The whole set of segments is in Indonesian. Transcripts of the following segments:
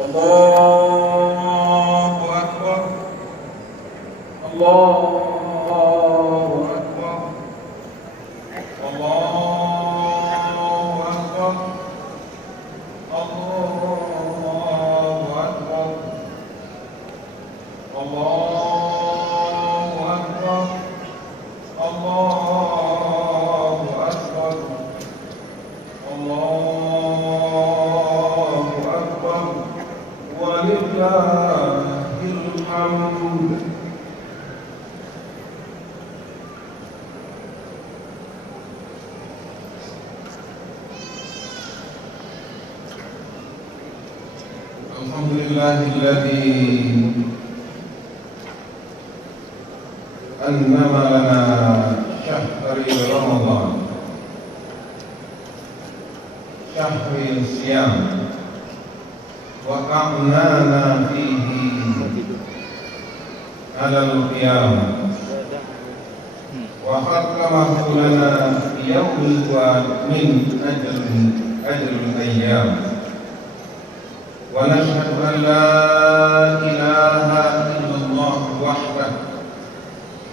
Allahu Akbar. Allahu Akbar. Allahu Akbar. Allahu Akbar. Allahu Akbar. Allahu Akbar. Allahu Akbar. Walillahil hamd. Alhamdulillahilladzi annama lana syahri Ramadan, syahri siyam, wa a'nana fihi alal qiyam, wa khatamahu lana yawmul min ajrul ayyam. Wa nashhadu an la ilaha illallah wahdahu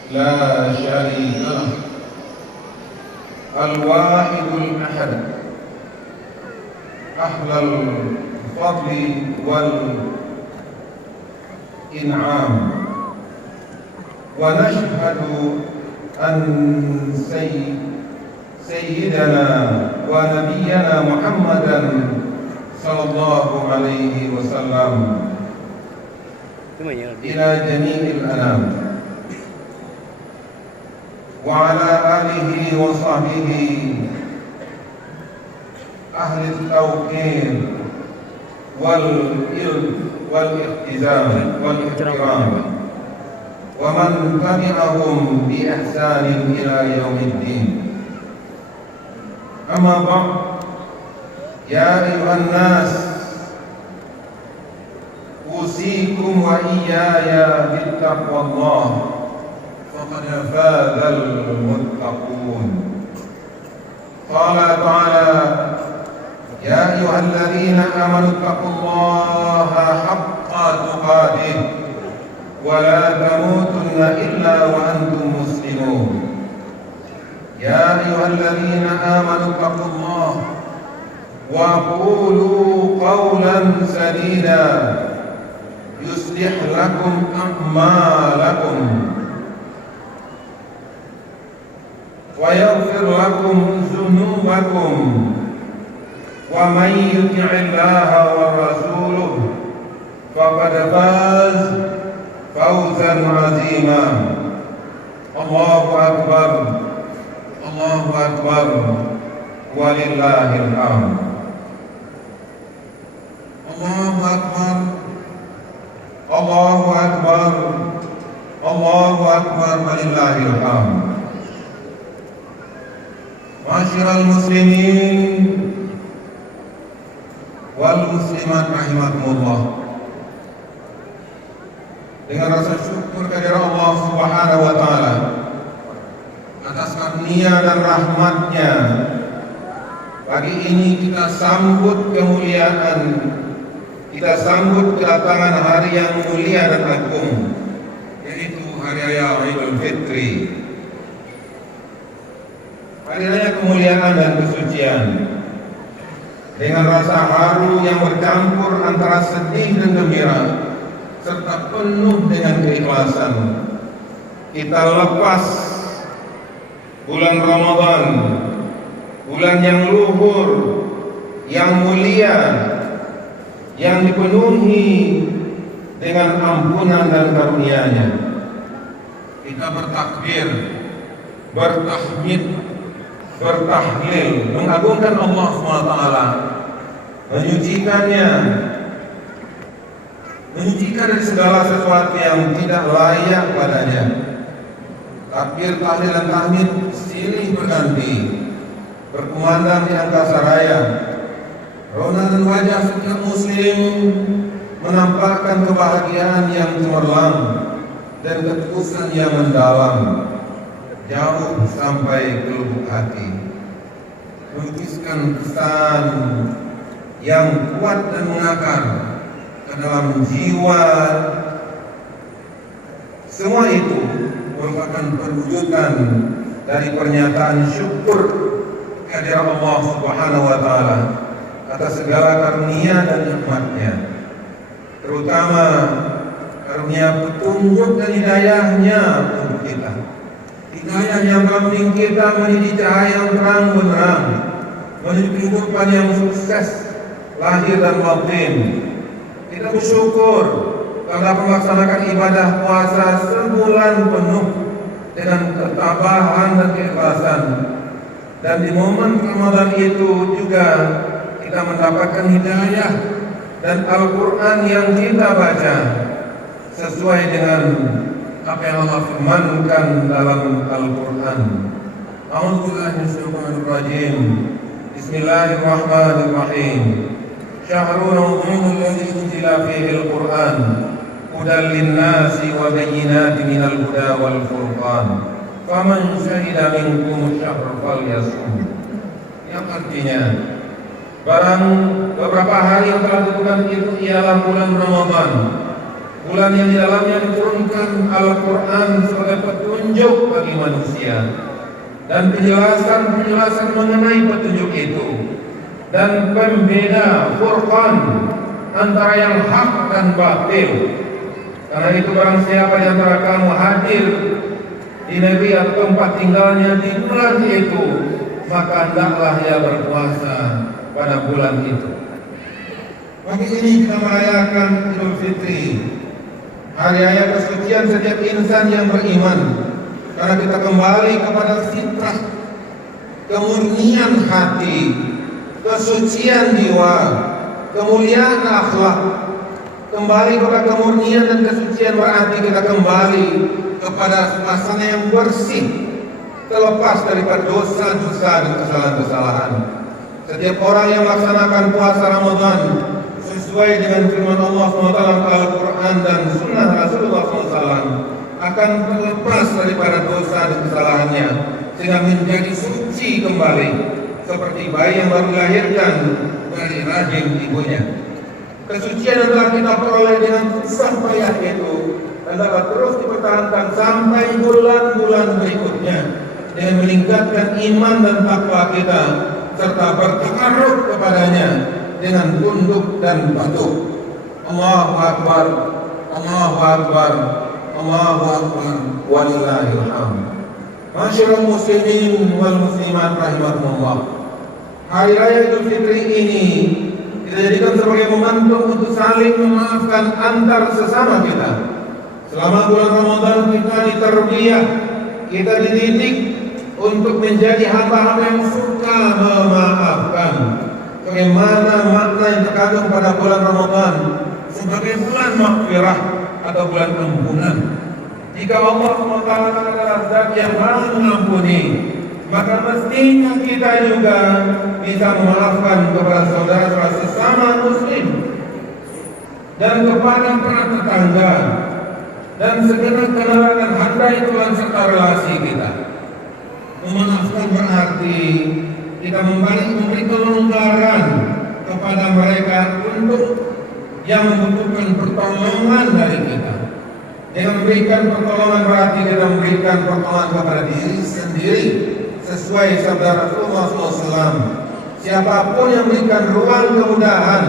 la syarika lah, al-wahidul ahad, ahlal fadli wal in'am. Wa nashhadu an sayyidana wa nabiyyana Muhammadan sallallahu alaihi wasallam ila jami'il anam wa ala alihi wa sahbihi ahli at-tawqir wal ihtizam wal ihtiram wa man tabi'ahum bi ihsanin ila yaumiddin. Amma ba'd. Ya ayuhan nas, usikum wa iyaya bittaqwallah, faqad fazal muttaqun. Qala ta'ala, ya ayyuhalladzina amanu taqullaha haqqa tuqatih wa la tamutunna illa wa antum muslimun. Ya ayyuhalladzina amanu taqullaha wa qulu qawlan sadida yuslih lakum a'malakum wa yaghfir lakum dhunubakum wa man yuti'illaha wa rasulahu faqad faz fawzan 'azima. Allahu akbar. Allahu akbar. Walillahil hamd. Allahu akbar. Allahu akbar. Allahu akbar. Walillahil hamd. Ma'asyiral muslimin wal muslimat rahimakumullah. Dengan rasa syukur kehadirat Allah Subhanahu wa taala atas karunia dan rahmatnya, pagi ini kita sambut kemuliaan, kita sambut kedatangan hari yang mulia dan agung, yaitu Hari Raya Idul Fitri. Hari Raya kemuliaan dan kesucian, dengan rasa haru yang bercampur antara sedih dan gembira, serta penuh dengan keikhlasan, kita lepas bulan Ramadan, bulan yang luhur, yang mulia, yang dipenuhi dengan ampunan dan karunia-Nya. Kita bertakbir, bertahmid, bertahlil, mengagungkan Allah SWT, menyucikannya, menyucikan dari segala sesuatu yang tidak layak padanya. Takbir, tahlil dan tahmid silih berganti, berkumandang di angkasa raya. Ronan wajah setiap muslim menampakkan kebahagiaan yang cemerlang dan ketulusan yang mendalam, jauh sampai ke lubuk hati, melukiskan pesan yang kuat dan mengakar ke dalam jiwa. Semua itu merupakan perwujudan dari pernyataan syukur kehadirat Allah Subhanahu wa taala atas segala karunia dan nikmatnya, terutama karunia petunjuk dan hidayahnya untuk kita. Hidayah yang membimbing kita menjadi cahaya yang terang benderang menuju kehidupan yang sukses lahir dan batin. Kita bersyukur karena melaksanakan ibadah puasa sebulan penuh dengan ketabahan dan keikhlasan. Dan di momen Ramadan itu juga kita mendapatkan hidayah dan Al-Quran yang kita baca sesuai dengan apa yang Allah firmankan dalam Al-Quran. A'udzubillahi minasyaitonirrajim. Bismillahirrahmanirrahim. Syahrul Ramadan alladzi unzila fihi al-Qur'an hudan lin-nasi wa bayyinatin minal huda wal furqan. Faman syahida minkum syahra falyasum. Yang artinya barang beberapa hari yang telah ditentukan itu ialah bulan Ramadan, bulan yang di dalamnya diturunkan Al-Quran sebagai petunjuk bagi manusia dan penjelasan mengenai petunjuk itu dan pembeda furqan antara yang hak dan batil. Karena itu barang siapa di antara kamu hadir di negeri atau tempat tinggalnya di bulan itu, maka hendaklah ia berpuasa pada bulan itu. Pagi ini kita merayakan Idul Fitri, hari raya kesucian setiap insan yang beriman, karena kita kembali kepada fitrah, kemurnian hati, kesucian jiwa, kemuliaan akhlak. Kembali kepada kemurnian dan kesucian berarti kita kembali kepada suasana yang bersih, terlepas daripada dosa-dosa dan kesalahan-kesalahan. Setiap orang yang melaksanakan puasa Ramadan sesuai dengan firman Allah SWT Al-Quran dan Sunnah Rasulullah SAW akan terlepas daripada dosa dan kesalahannya, sehingga menjadi suci kembali seperti bayi yang baru dilahirkan dari rahim ibunya. Kesucian yang telah kita peroleh dengan susah payah itu adalah terus dipertahankan sampai bulan-bulan berikutnya dengan meningkatkan iman dan takwa kita serta bertakarrub kepadanya dengan tunduk dan patuh. Allahu Akbar, Allahu Akbar, Allahu Akbar, walillahil hamd. Masyaallah muslimin wal muslimat rahimakumullah. Hari raya Idul Fitri ini kita jadikan sebagai momentum untuk saling memaafkan antar sesama kita. Selama bulan Ramadan kita ditarbiyah, kita dididik untuk menjadi hamba-hamba yang suka memaafkan. Bagaimana makna yang terkandung pada bulan Ramadan sebagai bulan maghfirah atau bulan ampunan. Jika Allah SWT adalah zat yang maha mengampuni, maka mestinya kita juga bisa memaafkan kepada saudara-saudara sesama muslim dan kepada para tetangga dan segenap kenalan dan handai Tuhan serta relasi kita. Memaafkan berarti kita memberi kelonggaran kepada mereka untuk yang membutuhkan pertolongan dari kita. Dengan memberikan pertolongan berarti kita memberikan pertolongan kepada diri sendiri sesuai sabda Rasulullah SAW. Siapapun yang memberikan ruang kemudahan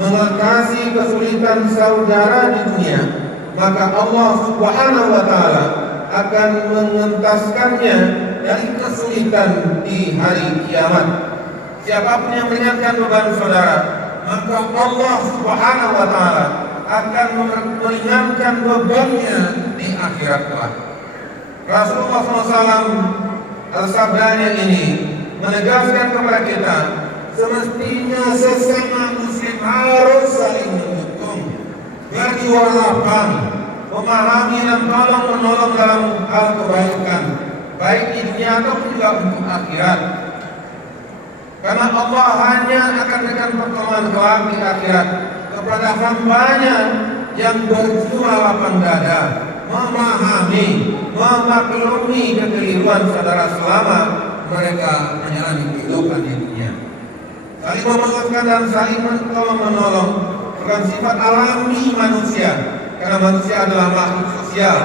mengatasi kesulitan saudara di dunia, maka Allah Subhanahu wa taala akan mengentaskannya dari kesulitan di hari kiamat. Siapapun yang meringankan beban saudara, maka Allah Subhanahu wa taala akan meringankan bebannya di akhirat kelak. Rasulullah SAW sabdanya ini menegaskan kepada kita, semestinya sesama muslim harus saling mendukung, berjuang, memahami dan tolong menolong dalam hal kebaikan, baik di dunia ataupun juga untuk akhirat. Karena Allah hanya akan memberikan pertolongan kelak di akhirat kepada hambanya yang berjuang lapang dada, memahami, memaklumi kekeliruan saudara selama mereka menjalani kehidupan di dunia. Saling memaafkan dan saling menolong bukan sifat alami manusia, karena manusia adalah makhluk sosial.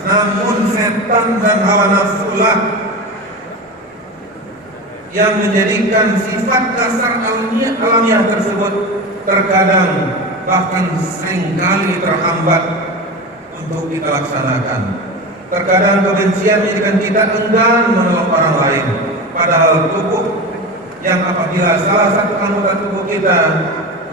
Namun setan dan hawa nafsulah yang menjadikan sifat dasar alamiah tersebut terkadang bahkan seringkali terhambat untuk kita laksanakan. Terkadang kebencian menjadikan kita enggan menolong orang lain, padahal tubuh yang apabila salah satu anggota tubuh kita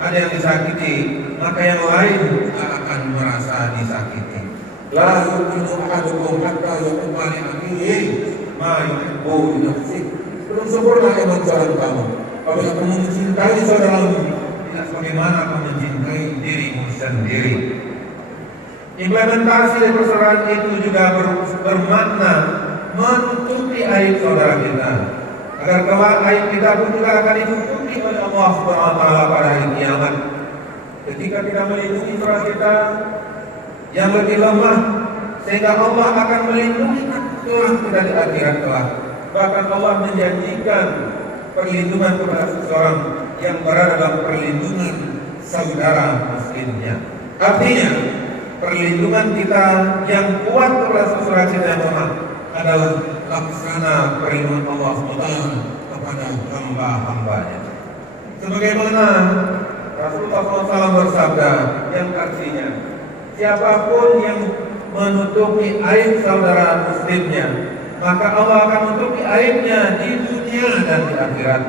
ada yang disakiti, maka yang lain juga akan merasa disakiti. La yu'minu ahadukum hatta yuhibba li akhihi ma yuhibbu li nafsihi. Belum sempurna iman seorang kamu. Apabila kamu mencintai saudaramu, tidak sebagaimana kamu mencintai dirimu sendiri. Implementasi dari persaudaraan itu juga bermakna menutupi aib saudara kita, agar kelak aib kita pun juga akan ditutupi oleh Allah Subhanahu wa taala pada hari kiamat. Ketika kita melindungi saudara kita yang lebih lemah, sehingga Allah akan melindungi kita di akhirat kelak. Bahkan Allah menjanjikan perlindungan kepada seseorang yang berada dalam perlindungan saudara muslimnya. Artinya, perlindungan kita yang kuat kepada saudara kita yang lemah adalah laksana perlindungan Allah SWT kepada hamba-hambanya. Sebagaimana Rasulullah SAW bersabda yang artinya, siapapun yang menutupi aib saudara muslimnya, maka Allah akan menutupi aibnya di dunia dan di akhirat.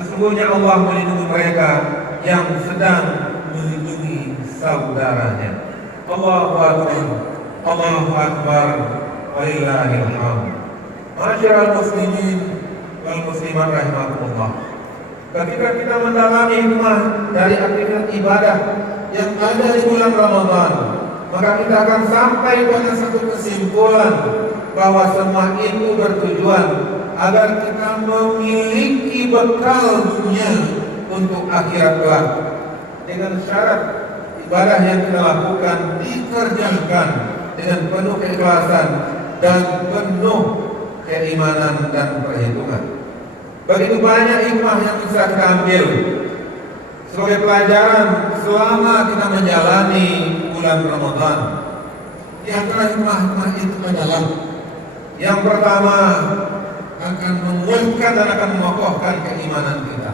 Sesungguhnya Allah melindungi mereka yang sedang melindungi saudaranya. Allahu Akbar, Allahu Akbar, walillahil hamd. Masyiral muslimin wal muslimat rahimakumullah. Ketika kita mendalami hikmah dari aktivitas ibadah yang ada di bulan Ramadan, maka kita akan sampai pada satu kesimpulan bahwa semua itu bertujuan agar kita memiliki bekal dunia untuk akhirat kelak. Dengan syarat ibadah yang kita lakukan dikerjakan dengan penuh keikhlasan dan penuh keimanan dan perhitungan. Begitu banyak hikmah yang bisa kita ambil sebagai pelajaran selama kita menjalani bulan Ramadan. Di antara hikmah-hikmah itu adalah yang pertama, akan menguatkan dan akan mengokohkan keimanan kita.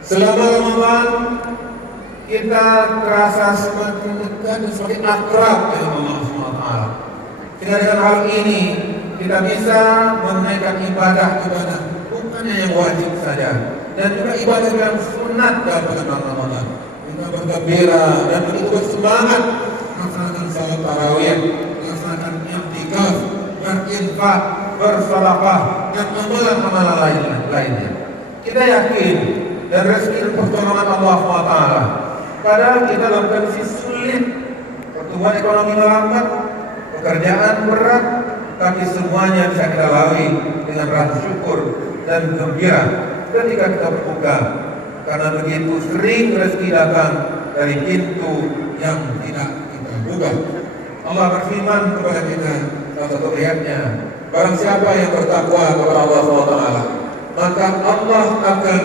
Selama Ramadan kita terasa semakin dekat dan semakin akrab dengan Allah SWT. Sehingga dengan hal ini kita bisa menunaikan ibadah-ibadah bukannya yang wajib saja, dan juga ibadah yang sunat dalam bulan Ramadan. Kita bergembira dan begitu bersemangat melaksanakan salat tarawih, melaksanakan i'tikaf, berinfak, bersedekah dan amalan-amalan lainnya. Kita yakin dan rezeki pertolongan Allah SWT. Padahal kita dalam kondisi sulit, pertumbuhan ekonomi melambat, pekerjaan berat, tapi semuanya bisa kita lalui dengan rasa syukur dan gembira ketika kita berbuka, karena begitu sering rezeki datang dari pintu yang tidak kita duga. Allah berfirman kepada kita dalam satu ayatnya, barang siapa yang bertakwa kepada Allah SWT, maka Allah akan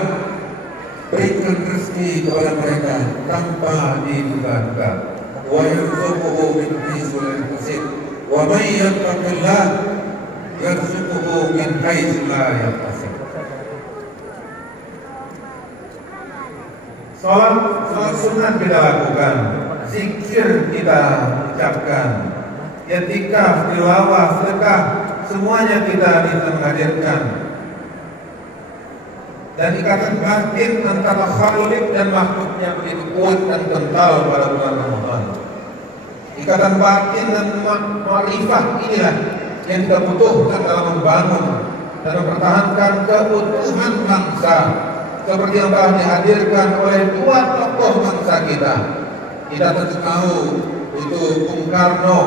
berikan rezeki kepada mereka tanpa diduga-duga. Wa yarzuquhu min haitsu la yahtasib, wa may yattaqillah yarzuquhu min haitsu la yahtasib. Salat sunat kita lakukan, zikir kita ucapkan, i'tikaf, tilawah, sedekah, semuanya kita bisa menghadirkan. Dan ikatan batin antara khalik dan makhluknya begitu kuat dan kental pada bulan Ramadan. Ikatan batin dan ma'rifah inilah yang kita butuhkan dalam membangun dan mempertahankan keutuhan bangsa, seperti yang telah dihadirkan oleh dua tokoh bangsa kita. Kita tentu tahu itu Bung Karno,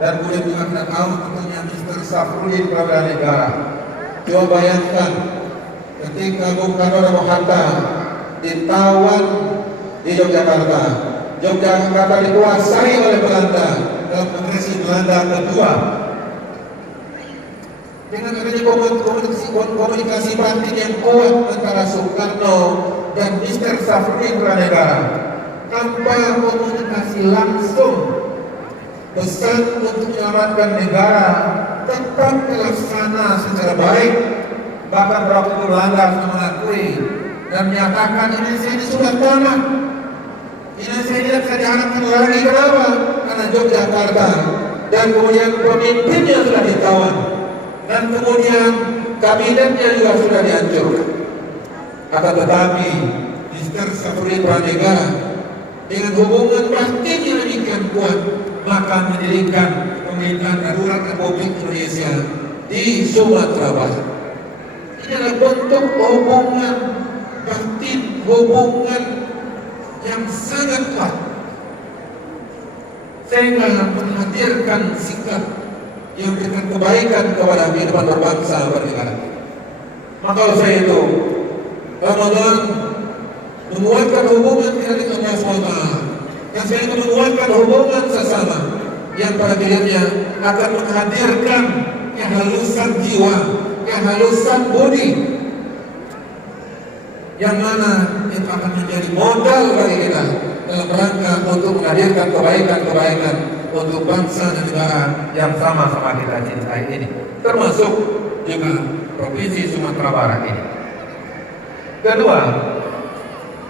dan kemudian juga kita tahu tentunya Mr. Safruddin Prajanegara. Coba bayangkan ketika Bung Karno dan Bung Hatta ditawan di Yogyakarta. Yogyakarta dikuasai oleh Belanda dalam agresi Belanda kedua. Dengan adanya komunikasi batin yang kuat antara Soekarno dan Mr. Safruddin Prajanegara, tanpa komunikasi langsung, pesan untuk menyelamatkan negara tetap terlaksana secara baik. Bahkan waktu itu Belanda sudah mengakui dan menyatakan Indonesia ini sudah tamat. Indonesia ini tidak bisa diharapkan lagi. Kenapa? Karena Yogyakarta dan kemudian pemimpinnya sudah ditawan dan kemudian kabinetnya juga sudah dihancurkan. Akan tetapi Mr. Sapri Pranegara dengan hubungan batin yang demikian kuat maka mendirikan pemerintahan darurat Republik Indonesia di Sumatera Barat. Ini adalah bentuk hubungan batin, hubungan yang sangat kuat sehingga menghadirkan sikap yang memberikan kebaikan kepada kehidupan berbangsa bernegara. Maka saya itu Ramadan menguatkan hubungan kita dengan Allah SWT dan saya itu menguatkan hubungan sesama yang pada akhirnya akan menghadirkan kehalusan jiwa, kehalusan budi yang mana itu akan menjadi modal bagi kita dalam rangka untuk menghadirkan kebaikan-kebaikan untuk bangsa dan negara yang sama-sama kita cintai ini, termasuk juga Provinsi Sumatera Barat ini. Kedua,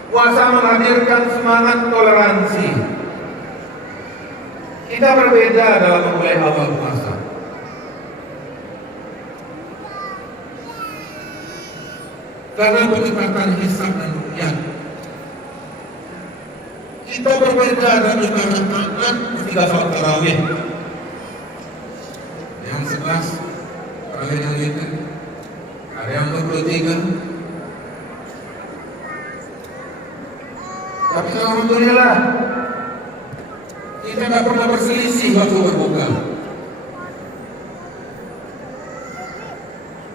puasa menghadirkan semangat toleransi. Kita berbeda dalam memulai awal puasa. Karena pendekatan hisab dan rukyat. Kita berbeda dalam rakaat ketika sholat tarawih. Yang 11 tarawih yang itu, ada yang 23. Tapi alhamdulillah kita tidak pernah berselisih waktu berbuka.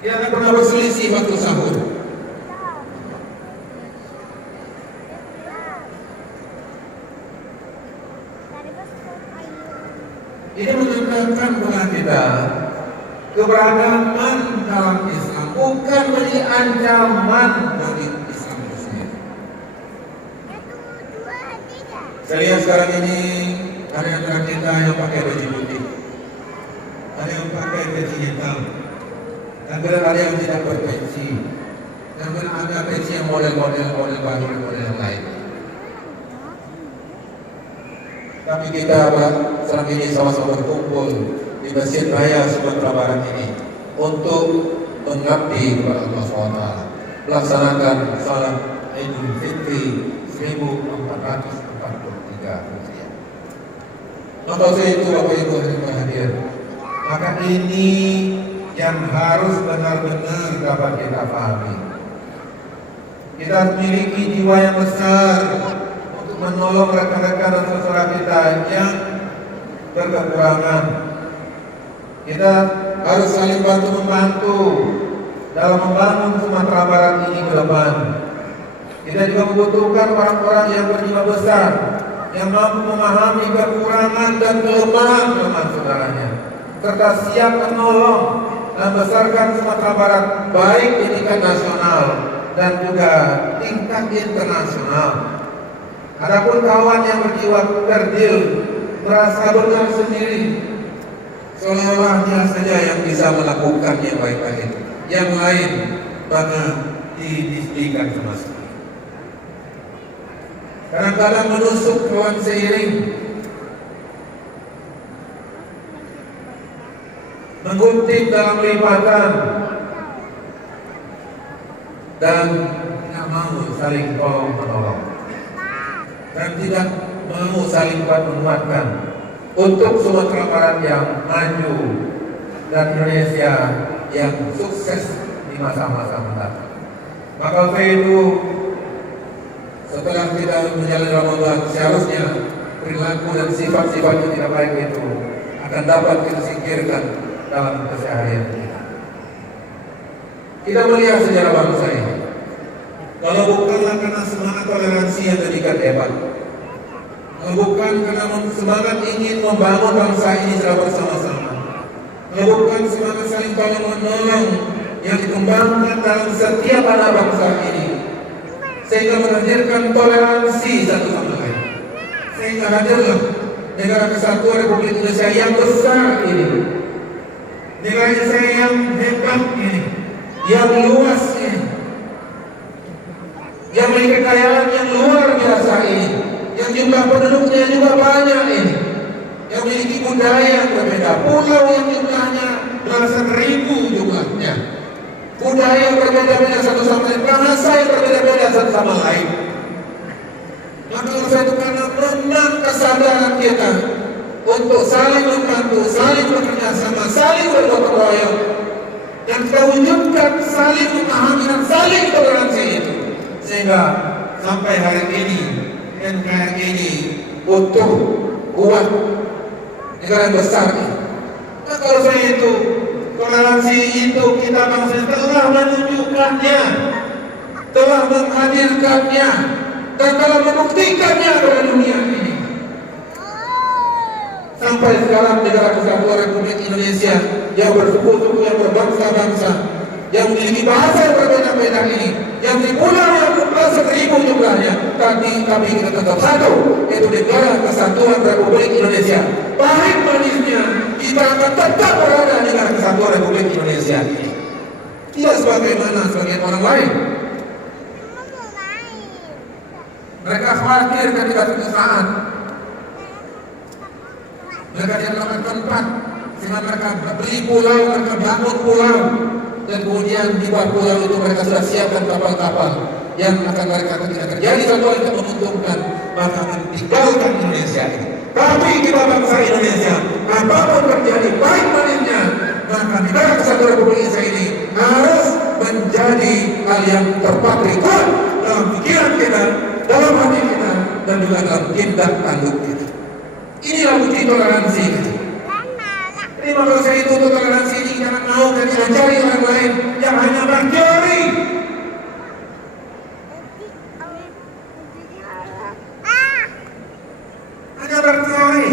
Kita tidak pernah berselisih waktu sahur. Ini menunjukkan kepada kita keberagaman dalam Islam bukan menjadi ancaman bagi Islam itu sendiri. Saya lihat sekarang ini ada yang kita yang pakai baju putih, ada yang pakai peci hitam, dan ada yang tidak berpeci, dan ada peci yang model-model baru, model yang lain. Tapi kita selama ini sama-sama berkumpul di Masjid Raya Sumatera Barat ini untuk mengabdi kepada Allah SWT, melaksanakan salat Idul Fitri 1443 Hijriah. Maka saya itu Bapak Ibu hadirin hadir. Maka ini yang harus benar-benar dapat kita pahami. Kita memiliki jiwa yang besar menolong rekan-rekan dan saudara kita yang berkekurangan. Kita harus saling bantu-membantu dalam membangun Sumatera Barat ini ke depan. Kita juga membutuhkan orang-orang yang berjiwa besar, yang mampu memahami kekurangan dan kelemahan saudaranya, serta siap menolong dan membesarkan Sumatera Barat baik di tingkat nasional dan juga tingkat internasional. Adapun kawan yang berjiwa kerdil, merasa benar sendiri, seolah-olah dia saja yang bisa melakukan yang baik-baik itu. Yang lain maka didisdikan sama sekali. Kadang-kadang menusuk kawan seiring, menggunting dalam lipatan, dan tidak mau saling tolong menolong, dan tidak mau saling menguatkan untuk Sumatera Barat yang maju dan Indonesia yang sukses di masa-masa mendatang. Maka itu setelah kita menjalani Ramadan, seharusnya perilaku dan sifat-sifat yang tidak baik itu akan dapat kita singkirkan dalam keseharian kita. Kita melihat sejarah bangsa ini. Kalau bukanlah karena semangat toleransi yang demikian hebat, kalau bukan karena semangat ingin membangun bangsa ini secara bersama-sama, kalau bukan semangat saling tolong menolong yang dikembangkan dalam setiap anak bangsa ini, sehingga menghadirkan toleransi satu sama lain, sehingga hadirlah negara kesatuan Republik Indonesia yang besar ini, negara Indonesia yang hebat ini, yang luas ini, yang memiliki kekayaan yang luar biasa ini, yang jumlah penduduknya juga banyak ini, yang memiliki budaya yang berbeda, pulau yang jumlahnya belasan ribu jumlahnya, budaya yang berbeda-beda satu sama lain, bahasa yang berbeda-beda satu sama lain. Maka itu karena memang kesadaran kita untuk saling membantu, saling bekerja sama, saling bergotong royong, dan kita wujudkan saling memahami dan saling toleransi itu, sehingga sampai hari ini NKRI ini utuh, kuat, negara besar ini. Nah, kalau saya itu toleransi itu kita bangsa telah menunjukkannya, telah menghadirkannya, dan telah membuktikannya pada dunia ini. Sampai sekarang negara kesatuan Republik Indonesia yang bersuku-suku, yang berbangsa-bangsa, yang memiliki bahasa yang berbeda-beda ini, yang di pulau yang belasan ribu jumlahnya, tapi kita tetap satu, yaitu negara kesatuan Republik Indonesia. Pahit manisnya kita akan tetap berada di negara kesatuan Republik Indonesia ini, tidak sebagaimana sebagian orang lain. Mereka khawatir ketika suatu saat mereka dilakukan tempat, sehingga mereka beli pulau, mereka bangun pulau, dan kemudian di bawah pulau itu mereka sudah siapkan kapal-kapal yang akan mereka ketika terjadi satu hal yang menguntungkan, maka meninggalkan Indonesia ini. Tapi kita bangsa Indonesia, apapun terjadi baik manisnya, maka negara kesatuan Republik Indonesia ini harus menjadi hal yang terpatri kuat dalam pikiran kita, dalam hati kita, dan juga dalam tindak tanduk kita. Inilah bukti toleransi kita. Jadi maksud saya itu toleransi ini jangan mau dan cari orang lain yang hanya berteori, hanya berteori,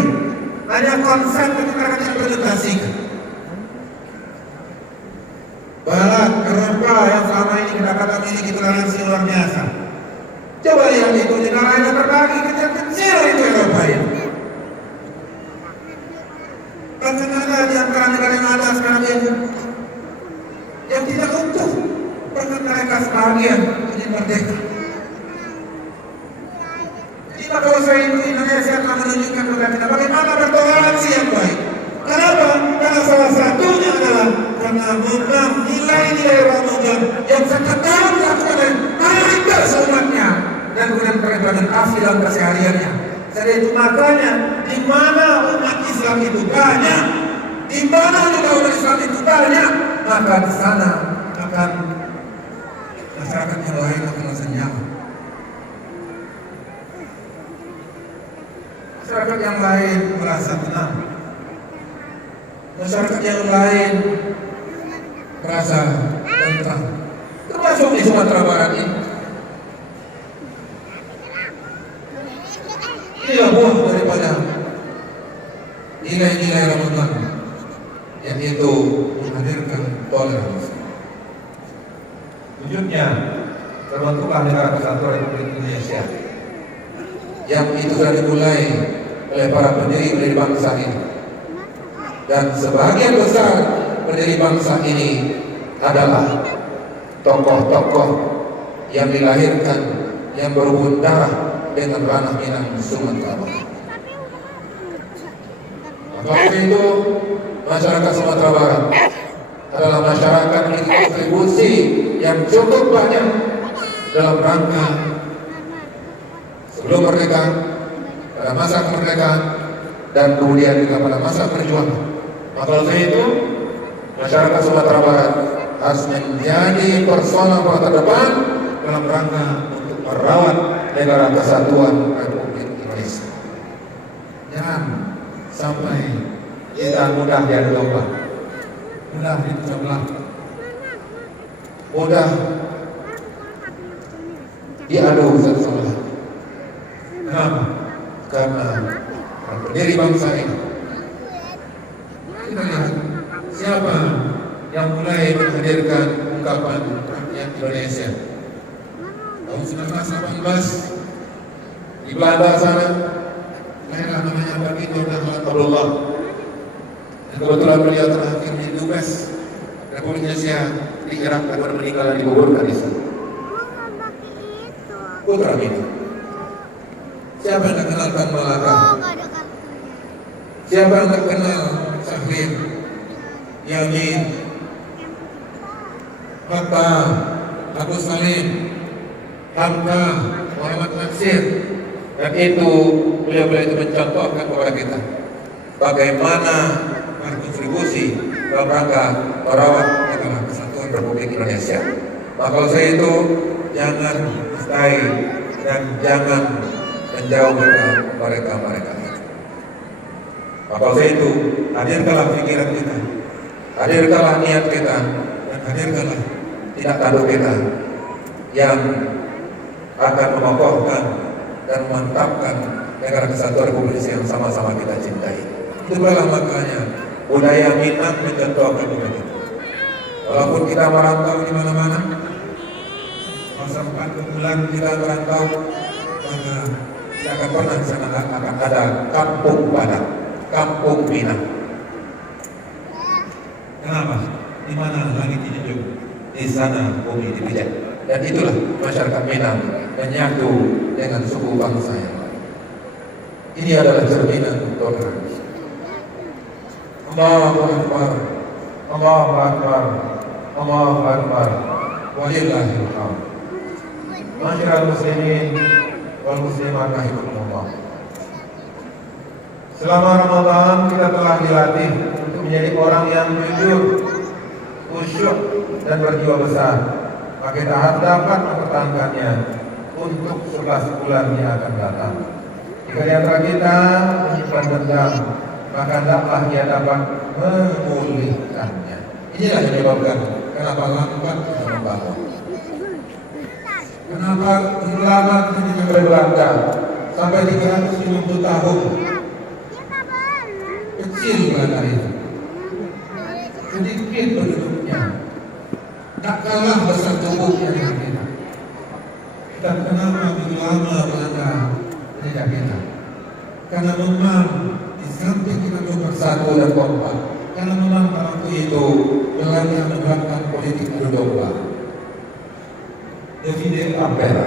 hanya konsep yang mereka implementasikan. Barat, Eropa yang selama ini kita katakan memiliki toleransi luar biasa. Coba lihat itu negara yang terbagi kecil-kecil itu Eropa ya. Bahkan ada di antara negara yang ada sekarang ini yang tidak utuh, bahkan mereka sebagian menjadi merdeka. Jadi kalau saya itu Indonesia telah menunjukkan kepada kita bagaimana bertoleransi yang baik. Kenapa? Karena salah satunya adalah karena memang nilai-nilai Ramadan yang sangat dalam dilakukan oleh mayoritas umatnya, dan kemudian mereka asli dalam kesehariannya. Jadi itu makanya di mana umat Islam itu banyak, di mana juga umat Islam itu banyak, maka di sana akan masyarakat yang lain akan merasa nyaman. Masyarakat yang lain merasa tenang. Masyarakat yang lain merasa tentram. Termasuk di Sumatera Barat ini. Inilah buah daripada nilai-nilai Ramadan, yang itu menghadirkan toleransi. Wujudnya terbentuklah negara kesatuan Republik Indonesia, yang itu sudah dimulai oleh para pendiri bangsa ini, dan sebagian besar pendiri bangsa ini adalah tokoh-tokoh yang dilahirkan, yang berhubung darah dengan ranah Minang Sumatera Barat. Maka itu masyarakat Sumatera Barat adalah masyarakat yang berkontribusi yang cukup banyak dalam rangka sebelum merdeka, pada masa kemerdekaan, dan kemudian juga pada masa perjuangan. Maka itu masyarakat Sumatera Barat harus menjadi personal terdepan dalam rangka untuk merawat negara kesatuan Republik Indonesia. Jangan sampai kita mudah diadu domba, mudah dipecah belah, mudah diadu satu sama lain. Kenapa? Karena pendiri bangsa ini, kita lihat siapa yang mulai menghadirkan ungkapan rakyat Indonesia. Tahun 1918 di Belanda sana, lahirlah namanya Baginda Abdullah. Dan kebetulan beliau terakhir di Dubes Republik Indonesia di Irak dan meninggal dan dikuburkan di sana. Putra Mina. Siapa yang tak kenal Tan Malaka? Siapa yang tak kenal Syahrir, Yamin, Hatta, Abu Salim, Hamka, Muhammad Nasir? Dan itu beliau-beliau itu mencontohkan kepada kita bagaimana berkontribusi dalam rangka merawat kesatuan Republik Indonesia. Maka saya itu jangan stay dan jangan menjauh mereka itu. Maka saya itu hadirkanlah pikiran kita, hadirkanlah niat kita, dan hadirkanlah tindak tanduk kita yang akan mengokohkan dan memantapkan negara kesatuan Republik Indonesia yang sama-sama kita cintai. Itulah makanya budaya Minang mencontohkan begitu. Walaupun kita merantau di mana-mana, masa 4 bulan kita merantau, maka tidak akan pernah di sana akan ada kampung Badak, kampung Minang. Kenapa? Di mana langit dijunjung, di sana bumi dipijak. Dan itulah masyarakat Minang menyatu dengan suku bangsa yang lain. Ini adalah cerminan toleransi. Allahu Akbar, Allahu Akbar, Allahu Akbar, walillahil hamd. Masyiral muslimin wal muslimat rahimakumullah. Selama Ramadan kita telah dilatih untuk menjadi orang yang jujur, khusyuk dan berjiwa besar. Maka kita harus dapat mempertahankannya untuk 11 bulan yang akan datang. Jika di antara kita menyimpan dendam, maka hendaklah dia dapat memulihkannya. Inilah yang menyebabkan kenapa lambat kita membangun. Kenapa lama kita sampai Belanda sampai 350 tahun. Kecil Belanda itu, sedikit penduduknya, tak kalah besar tubuhnya dengan kita. Dan kenapa begitu lama Belanda menjajah kita? Karena memang di samping kita bersatu dan kompak, karena memang waktu itu Belanda menerapkan politik adu domba, divide impera,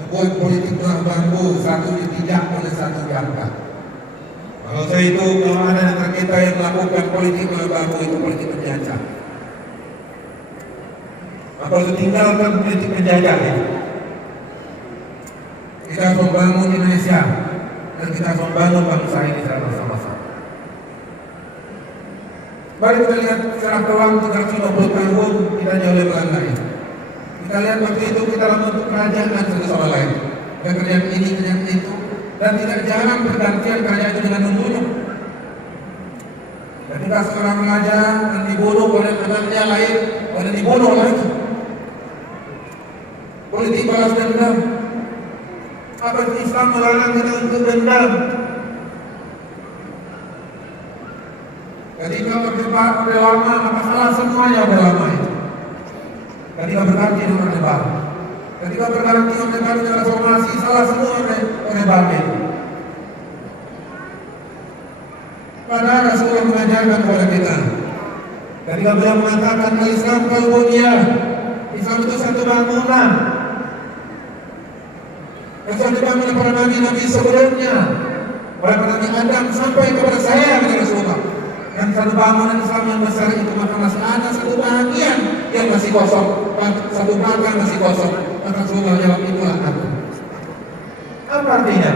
membuat politik belah bambu, satu dipijak oleh satu diangkat. Kalau saya itu, kalau ada antara kita yang melakukan politik belah bambu, itu politik penjajah. Maka harus tinggalkan politik penjajah itu. Kita harus membangun Indonesia dan kita harus membangun bangsa ini secara bersama-sama. Mari kita lihat secara peluang 350 tahun kita jauh lebih lain. Kita lihat waktu itu kita membentuk kerajaan satu sama lain. Dan kerajaan ini, kerajaan itu, dan tidak jarang pergantian kerajaan itu dengan membunuh. Ketika seorang raja dan dibunuh oleh anaknya lain, dan dibunuh lagi. Politik balas dendam. Apa Islam melarang kita untuk dendam? Ketika Orde Lama, apa salah semuanya Orde Lama itu? Ketika berganti dengan Orde Baru, ketika berganti Orde Baru dengan reformasi, salah semua Orde Baru itu. Padahal Rasulullah mengajarkan kepada kita, ketika beliau mengatakan Islam kalbuniyah, Islam itu satu bangunan. Satu bangunan para nabi-nabi sebelumnya, mulai pada Nabi Adam sampai kepada saya, kata Rasulullah. Dan satu bangunan Islam yang besar itu maka masih ada satu bagian yang masih kosong, satu bagian masih kosong. Maka Rasulullah jawab, itulah aku. Apa artinya?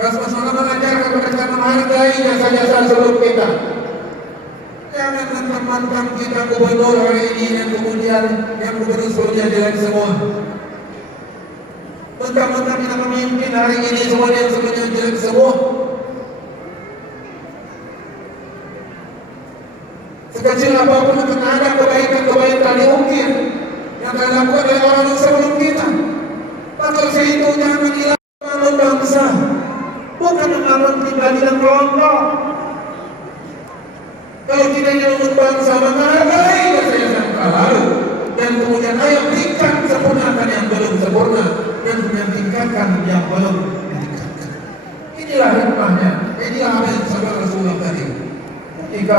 Rasulullah mengajarkan kepada kita menghargai jasa-jasa sebelum kita. Jangan mentang-mentang kita gubernur hari ini dan kemudian yang gubernur sebelumnya jelek semua. Mentang-mentang kita memimpin hari ini semuanya yang sebelumnya jelek semua. Sekecil apapun akan ada kebaikan diukir yang telah dilakukan oleh orang yang sebelum kita. Maka itu jangan hilang membangun bangsa, bukan membangun pribadi dan kelompok. Kalau kita ingin membangun bangsa, maka hargai jasa-jasa yang lalu dan kemudian ayo berikan sempurnakan yang belum sempurna dan yang Jika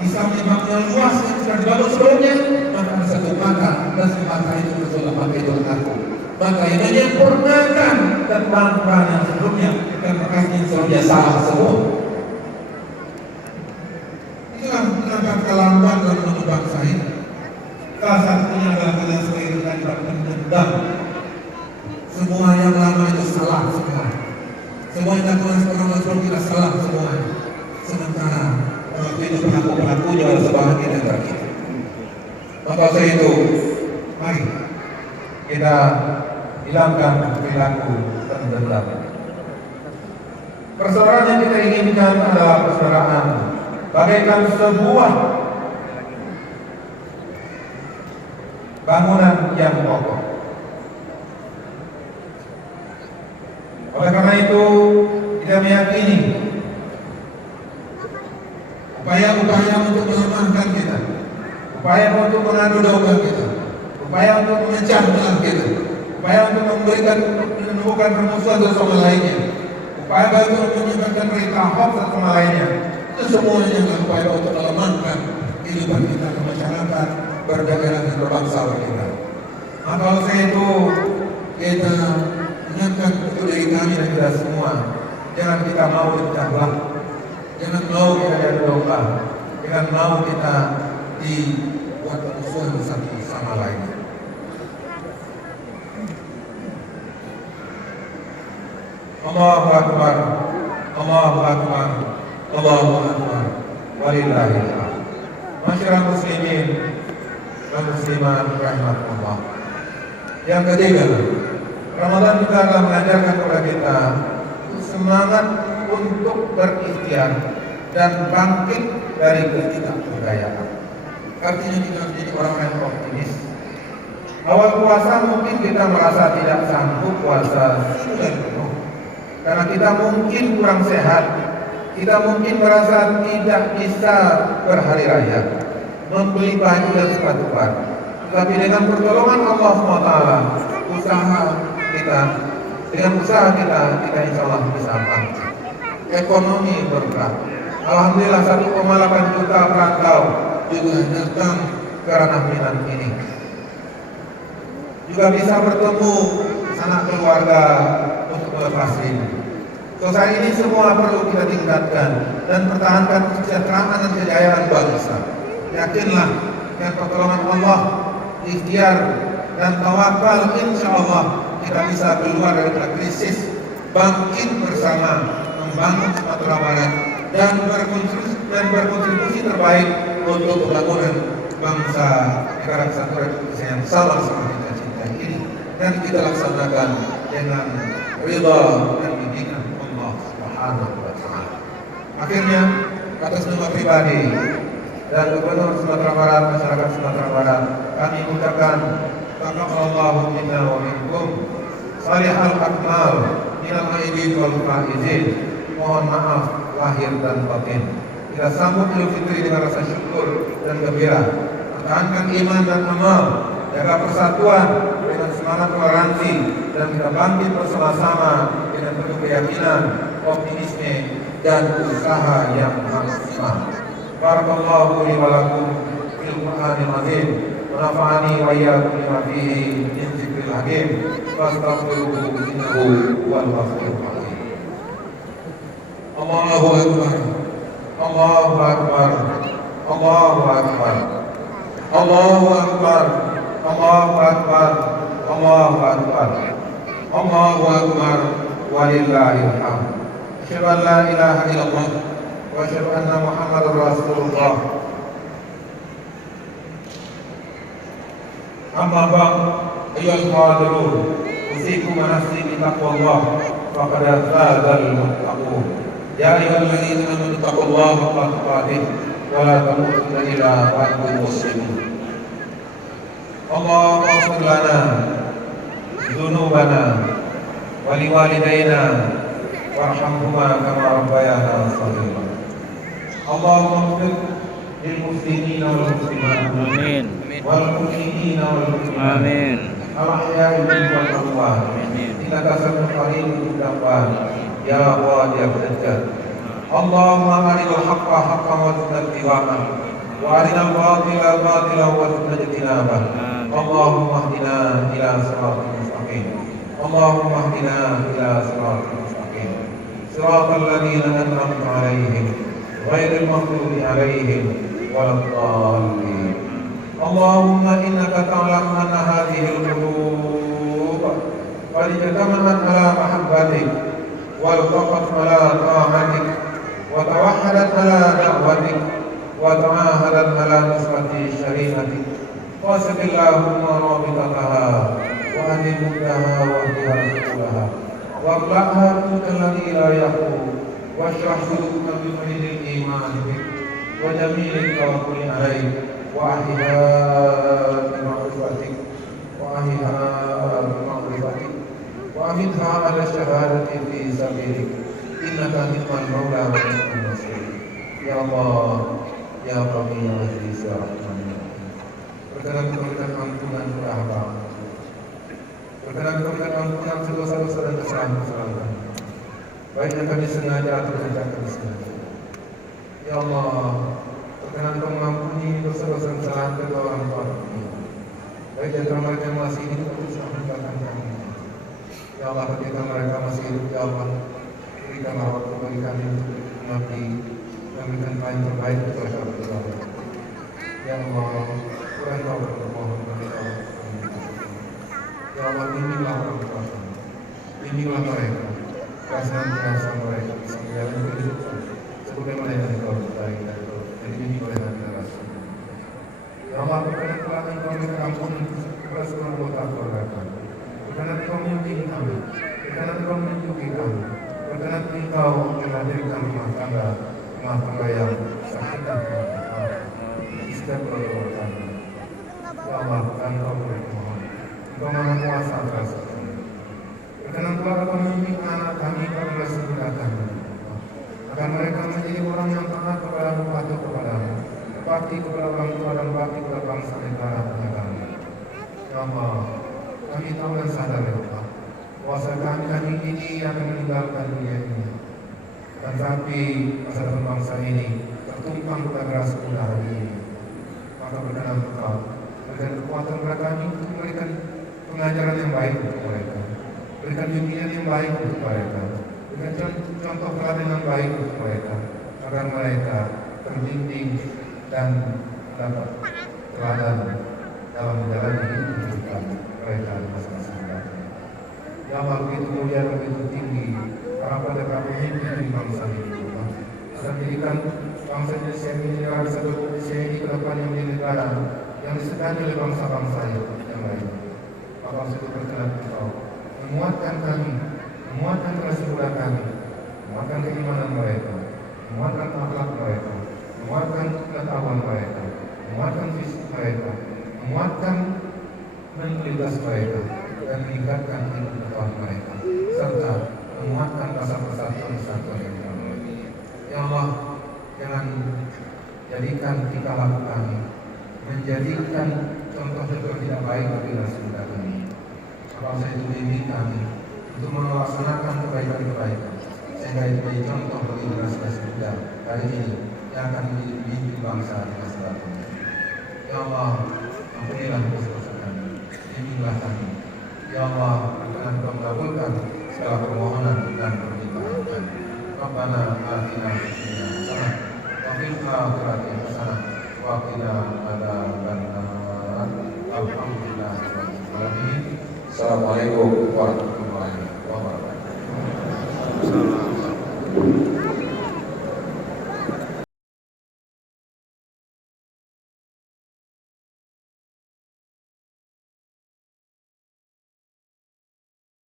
Islam yang luas yang sudah dibangun sebelumnya, maka ada satu mata, dan si mata itu betul maka itu aku. Maka yang menyempurnakan tentang yang sebelumnya, dan makanya sebelumnya salah semua. Itulah kenapa kelamban dalam menuju bangsa ini. Salah satunya adalah kalian sebagai kita mendendam. Semua yang lama itu salah semua. Semua yang dilakukan seorang Rasul kita salah semua. Sementara waktu itu pelaku-pelakunya adalah sebahagian antara kita. Maka saya itu, mari kita hilangkan perilaku dendam. Persaudaraan yang kita inginkan adalah persaudaraan bagaikan sebuah bangunan yang kokoh. Oleh karena itu, kita meyakini upaya-upaya untuk melemahkan kita, upaya untuk mengadu domba kita, upaya untuk memecah belah kita, upaya untuk menemukan permusuhan satu sama lainnya, upaya untuk menyebabkan berita hoax satu sama lainnya, itu semuanya adalah upaya untuk melemahkan kehidupan kita ke masyarakat, bernegara dan berbangsa kita. Maka kalau saya itu kita ingatkan untuk diri kami dan kita semua, jangan kita mau pecah belah, jangan mau kita adu domba, jangan mau kita dibuat permusuhan satu sama lain. Allahu Akbar, Allahu Akbar, Allahu Akbar, walillahil hamd. Masyarakat muslimin dan muslimat rahimakumullah. Yang ketiga, Ramadan juga akan mengajarkan kepada kita semangat untuk berikhtiar dan bangkit dari ketidakberdayaan. Artinya kita harus jadi orang yang optimis. Awal puasa mungkin kita merasa tidak sanggup puasa sebulan penuh, karena kita mungkin kurang sehat, kita mungkin merasa tidak bisa berhari raya, membeli baju dan sepatu baru. Tapi dengan pertolongan Allah SWT, dengan usaha kita insya Allah bisa bangkit. Ekonomi bergerak. Alhamdulillah 1,8 juta perantau juga datang ke ranah Minang ini. Juga bisa bertemu sanak keluarga untuk melepas rindu. Selesai ini semua perlu kita tingkatkan dan pertahankan kesejahteraan dan kejayaan bangsa. Yakinlah dengan pertolongan Allah, ikhtiar dan tawakal, insya Allah kita bisa keluar dari krisis, bangkit bersama, membangun Sumatera Barat dan berkontribusi terbaik untuk pembangunan bangsa negara kesatuan Indonesia yang sama seperti kita cintai ini, dan kita laksanakan dengan ridha dan bimbingan Allah Subhanahu wa Ta'ala. Akhirnya, atas nama pribadi dan Gubernur Sumatera Barat, masyarakat Sumatera Barat, kami mengucapkan taqabbalallahu minna wa minkum salihal akmal minal aidin wal faizin. Mohon maaf lahir dan batin. Kita sambut Idul Fitri dengan rasa syukur dan gembira. Pertahankan iman dan amal, jaga persatuan dengan semangat toleransi, dan kita bangkit bersama-sama dengan penuh keyakinan, optimisme dan usaha yang maksimal. Barakallahu li wa lakum fil Qur'anil azim, wa nafa'ani wa iyyakum bima fihi min dzikril hakim. Fastaghfiruhu innahu huwal ghafurur rahim. Allahu akbar, Allahu akbar, Allahu akbar, Allahu akbar, Allahu akbar, Allahu akbar, Allahu akbar, walillahil hamd. Asyhadu an la ilaha illallah wa asyhadu anna Muhammadar Rasulullah. Amma ba'd, ayyuhal hadirun, usikum wa nafsi bi taqwallah faqad fazal muttaqun. Ya ayyuhalladzina amanu taqullaha haqqa tuqatih wa la tamutunna illa wa antum muslimun. Allahumma ighfir lana dzunubana wa liwalidayna warhamhuma kama rabbayana shaghira. Allahumma ighfir lil muslimina wal muslimat, amin, wal mu'minina wal mu'minat, amin, al ahya'i minhum wal amwat, innaka sami'un qaribun mujib da'wat ya wadiyal hajat. اللهم أرنا الحق حقا وارزقنا اتباعه وأرنا الباطل باطلا وارزقنا اجتنابه اللهم اهدنا إلى صراط مستقيم اللهم اهدنا إلى صراط مستقيم صراط الذين أنعمت عليهم غير المغضوب عليهم ولا الضالين اللهم إنك تعلم أن هذه القلوب قد اجتمعت على محبتك والتقت على طاعتك وتوحدت على دعوتك وتعاهدت على نصرة شريعتك واسق اللهم رابطتها وأهل مدها واهدها رسولها واطلعها بك الذي لا يخفو واشرح صدورنا بفيض الإيمان بك وجميل التوكل عليك وأحيها بمعرفتك وأمتها على الشهادة في سبيلك إنك نعم المولى ونعم النصير يا الله يا قوي يا عزيز يا رحمن يا رحيم berkenan memberikan ampunan kepada hamba berkenan memberikan ampunan dosa-dosa dan kesalahan-kesalahan kami baik yang kami sengaja atau tidak kami sengaja ya Allah berkenan Engkau mengampuni dosa-dosa dan kesalahan kedua orang tua kami baik di antara mereka yang masih hidup atau sudah meninggalkan kami ya Allah ketika mereka masih hidup ya Allah berikanlah waktu bagi kami untuk mengabdi dan berikan paling terbaik untuk mereka ya Allah Tuhan kau bermohon bagi Allah ya Allah bimbinglah orang tua kami bimbinglah mereka senantiasa mereka bisa menjalani kehidupan sebagaimana yang Engkau beri dan Engkau dibimbing oleh Nabi Rasul ya Allah berkenan telah Engkau memberikan ampunan kepada seluruh anggota keluarga kami berkenan Engkau membimbing kami berkenan Engkau menunjuki kami berkenan Engkau menghadirkan rumah tangga yang sakit dan setiap keluarga kami ya Allah Engkau bermohon Engkau maha kuasa atas kami berkenan telah Engkau membimbing anak kami pada sebuah kami agar mereka menjadi orang yang taat kepada-Mu, patuh kepada-Mu, berbakti kepada orang tua dan berbakti kepada bangsa negara kami. Ya Allah, kami tahu dan sadar ya Allah, bahwa kami ini akan meninggalkan dunia ini. Dan tapi masa depan bangsa ini tertumpang pada ras udara ini. Maka berkenan Engkau berikan kekuatan kepada kami untuk memberikan pengajaran yang baik untuk mereka, berikan bimbingan yang baik untuk mereka. Berikan contoh teladan baik untuk mereka agar mereka terbimbing dan dapat teladan dalam menjalani kehidupan mereka di masa-masa mendatang. Ya Allah, begitu mulia dan begitu tinggi harapan dan pemimpin di bangsa ini. Dan menjadikan bangsa Indonesia ini menjadi satu Indonesia ini ke depan yang menjadi negara yang disegani oleh bangsa-bangsa yang lain. Maka itu berkenan Engkau menguatkan kami, menguatkan generasi muda kami, menguatkan keimanan mereka, menguatkan akhlak mereka, menguatkan pengetahuan mereka, menguatkan fisik mereka, menguatkan mentalitas mereka, dan meningkatkan pengetahuan mereka, serta menguatkan rasa persatuan yang damai. Ya Allah, jangan jadikan tingkah laku kami menjadikan contoh-contoh tidak baik bagi generasi muda kami. Bangsa itu bimbing kami untuk melaksanakan kebaikan-kebaikan sehingga itu menjadi contoh bagi generasi muda hari ini yang akan menjadi pemimpin bangsa di masa depan. Ya Allah, ampunilah dosa-dosa kami, bimbinglah kami. Ya Allah, berkenan Engkau mengabulkan segala permohonan dan permintaan kami. Rabbana atina fid dunya hasanah wa fil akhirati hasanah wa qina adzabannar. Alhamdulillahirabbil alamin. Assalamualaikum warahmatullahi wabarakatuh.